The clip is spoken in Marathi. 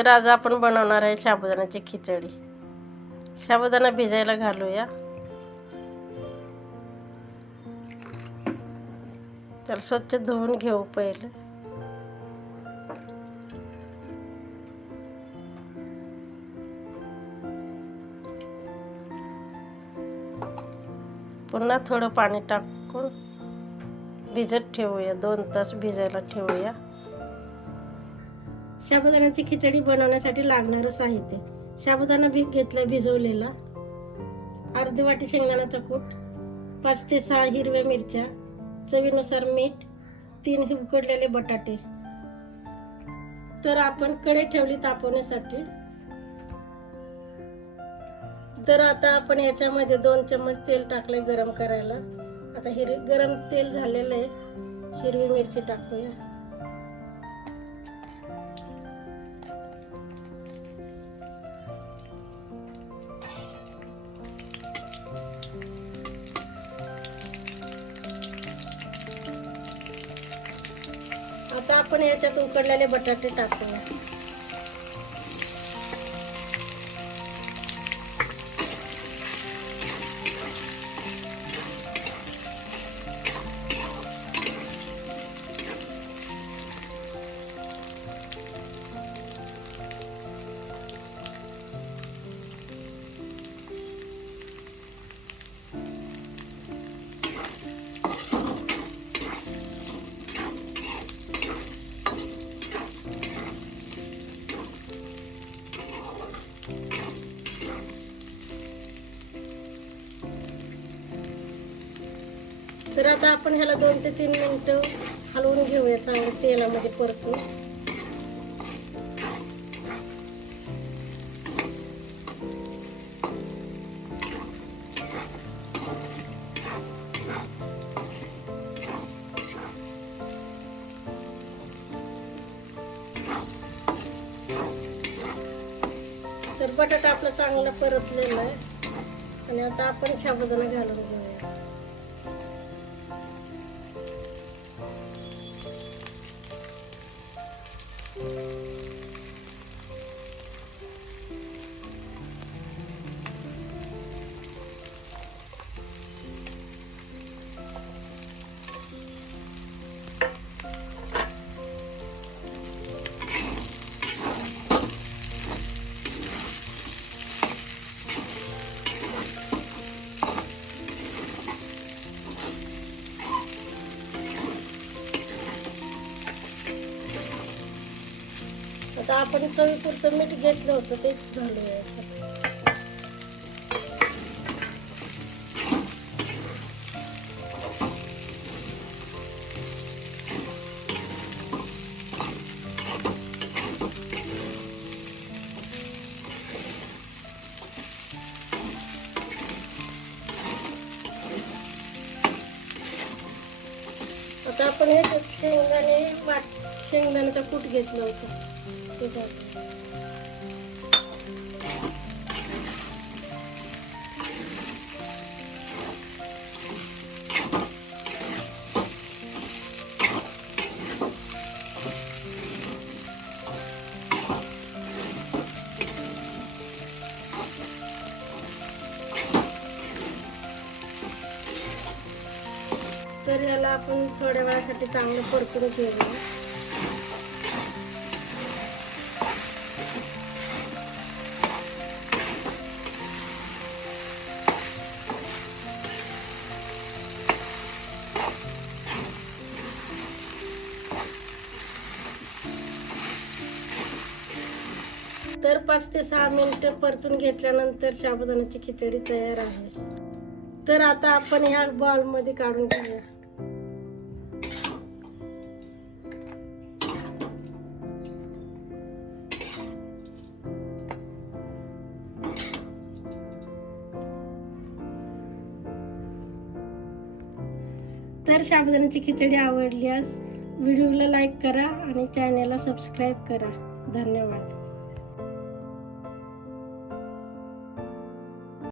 तर आज आपण बनवणार आहे साबुदाण्याची खिचडी। साबुदाणा भिजायला घालूया। त्याला स्वच्छ धुवून घेऊ पहिले। पुन्हा थोडं पाणी टाकून भिजत ठेवूया, 2 तास भिजायला ठेवूया। साबुदाण्याची खिचडी बनवण्यासाठी लागणारं साहित्य: साबुदाणा घेतला भिजवलेला, अर्धी वाटी शेंगदाण्याचा कूट, 5 ते 6 हिरव्या मिरच्या, चवीनुसार मीठ, 3 उकडलेले बटाटे। तर आपण कढई ठेवली तापवण्यासाठी। तर आता आपण याच्यामध्ये 2 चम्मच तेल टाकले गरम करायला। आता गरम तेल झालेलं आहे, हिरवी मिरची टाकूया। आता आपण याच्यात उकडलेले बटाटे टाकूया। तर आता आपण ह्याला 2 ते 3 मिनिटं हलवून घेऊया चांगलं तेलामध्ये परतून। तर बटाटा आपला चांगला परतलेला आहे आणि आता आपण साबुदाणा घालून घेऊया। आता आपण चवीपुरतं मीठ घेतलं होतं ते घालूया। आता आपण हे शेंगदाण्याचा कूट घेतलं होतं ते टाकूया। तर याला आपण थोड्या वेळासाठी चांगलं परतून घेऊया। तर 5 ते 6 मिनिटं परतून घेतल्यानंतर साबुदाण्याची खिचडी तयार आहे। तर आता आपण ह्या बाउल मध्ये काढून घेऊया। तर साबुदाण्याची खिचडी आवडल्यास व्हिडिओला लाईक करा आणि चॅनलला सबस्क्राईब करा। धन्यवाद।